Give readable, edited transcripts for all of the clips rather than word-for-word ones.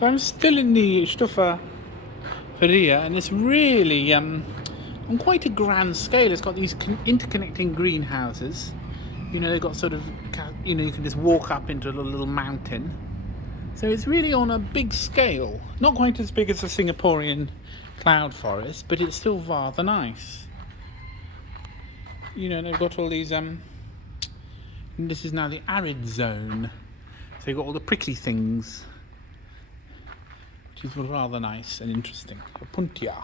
So I'm still in the Estufa, Fria, and it's really on quite a grand scale. It's got these interconnecting greenhouses. You know, they've got sort of, you know, you can just walk up into a little mountain. So it's really on a big scale. Not quite as big as a Singaporean cloud forest, but it's still rather nice. You know, they've got all these, and this is now the arid zone. So you've got all the prickly things, which is rather nice and interesting. A puntia.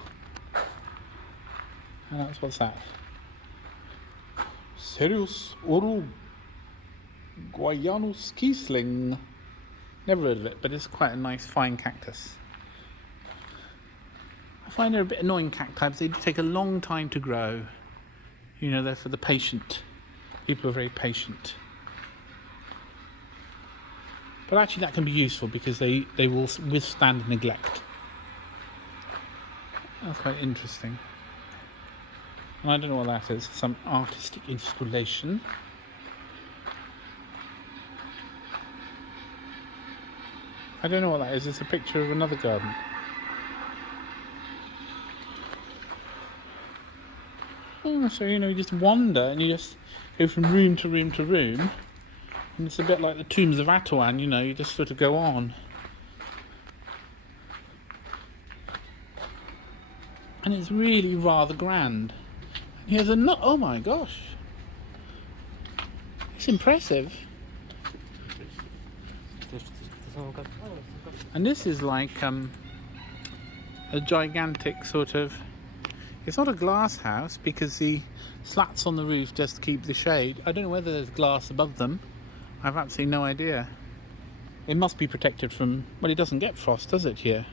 And that's what's that. Serious Uruguayanus Kiesling. Never heard of it, but it's quite a nice fine cactus. I find they're a bit annoying cacti. They take a long time to grow. You know, they're for the patient. People are very patient. But actually that can be useful because they will withstand neglect. That's quite interesting. And I don't know what that is. Some artistic installation. I don't know what that is. It's a picture of another garden. Oh, so, you know, you just wander and you just go from room to room to room. And it's a bit like the tombs of Atuan, you know, you just sort of go on. And it's really rather grand. And here's a nut. Oh my gosh. It's impressive. And this is like a gigantic sort of, it's not a glass house because the slats on the roof just keep the shade. I don't know whether there's glass above them. I have absolutely no idea. It must be protected from, well, it doesn't get frost, does it, here?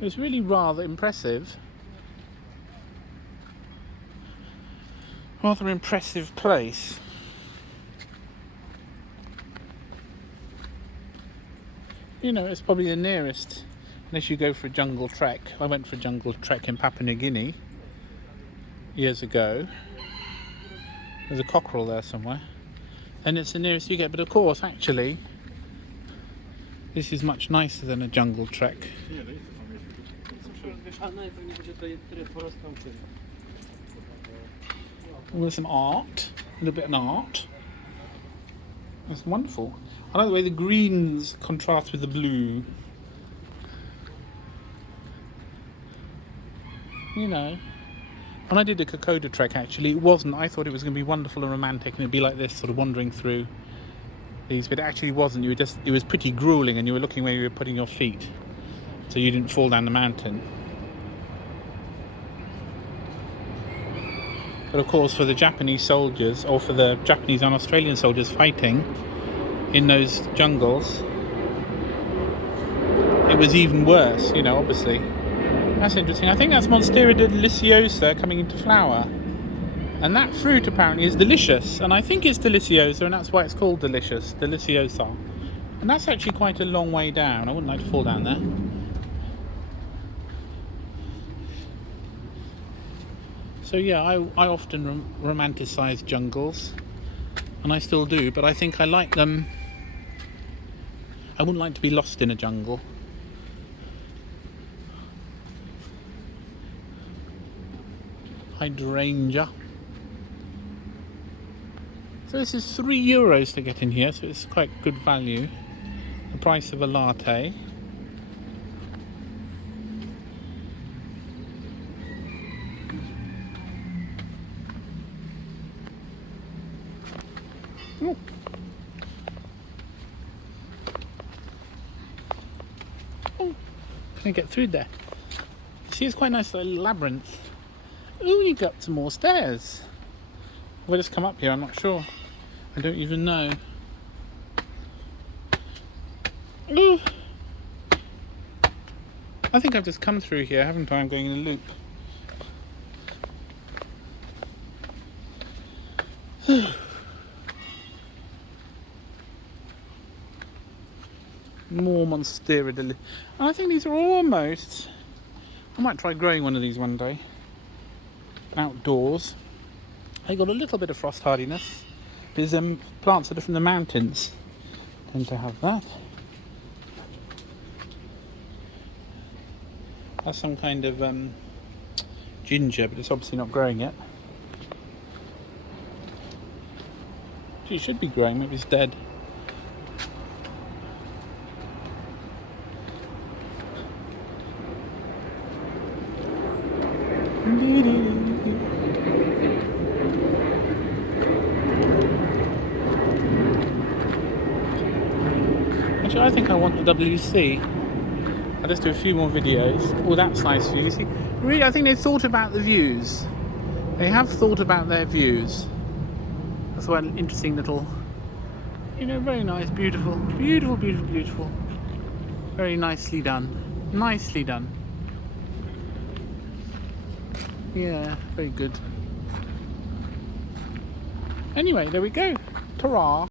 So it's really rather impressive. Rather impressive place. You know, it's probably the nearest, unless you go for a jungle trek. I went for a jungle trek in Papua New Guinea years ago. There's a cockerel there somewhere. And it's the nearest you get, but of course, actually, this is much nicer than a jungle trek. Oh, there's some art, a little bit of art. It's wonderful. I like the way the greens contrast with the blue. You know, when I did the Kokoda trek, actually, it wasn't. I thought it was going to be wonderful and romantic, and it'd be like this, sort of wandering through these. But it actually wasn't. You were just. It was pretty grueling, and you were looking where you were putting your feet, so you didn't fall down the mountain. But of course, for the Japanese soldiers, or for the Japanese and Australian soldiers fighting in those jungles, it was even worse. You know, obviously. That's interesting. I think that's Monstera deliciosa coming into flower. And that fruit apparently is delicious. And I think it's deliciosa, and that's why it's called deliciosa. And that's actually quite a long way down. I wouldn't like to fall down there. So yeah, I often romanticize jungles. And I still do, but I think I like them. I wouldn't like to be lost in a jungle. Hydrangea. So this is €3 to get in here, so it's quite good value. The price of a latte. Oh. Oh, can I get through there? See, it's quite nice, little labyrinth. Ooh, you got some more stairs. Have I just come up here? I'm not sure. I don't even know. Ooh. I think I've just come through here, haven't I? I'm going in a loop. More Monstera deli. I think these are almost. I might try growing one of these one day. Outdoors. They got a little bit of frost hardiness because plants that are from the mountains tend to have that. That's some kind of ginger, but it's obviously not growing yet. Gee, it should be growing, maybe it's dead. Actually, I think I want the WC. I'll just do a few more videos. Oh, that's nice view. You see, really, I think they thought about the views. They have thought about their views. That's quite an interesting little, very nice, beautiful, beautiful, beautiful, beautiful. Very nicely done. Nicely done. Yeah, very good. Anyway, there we go. Ta-ra.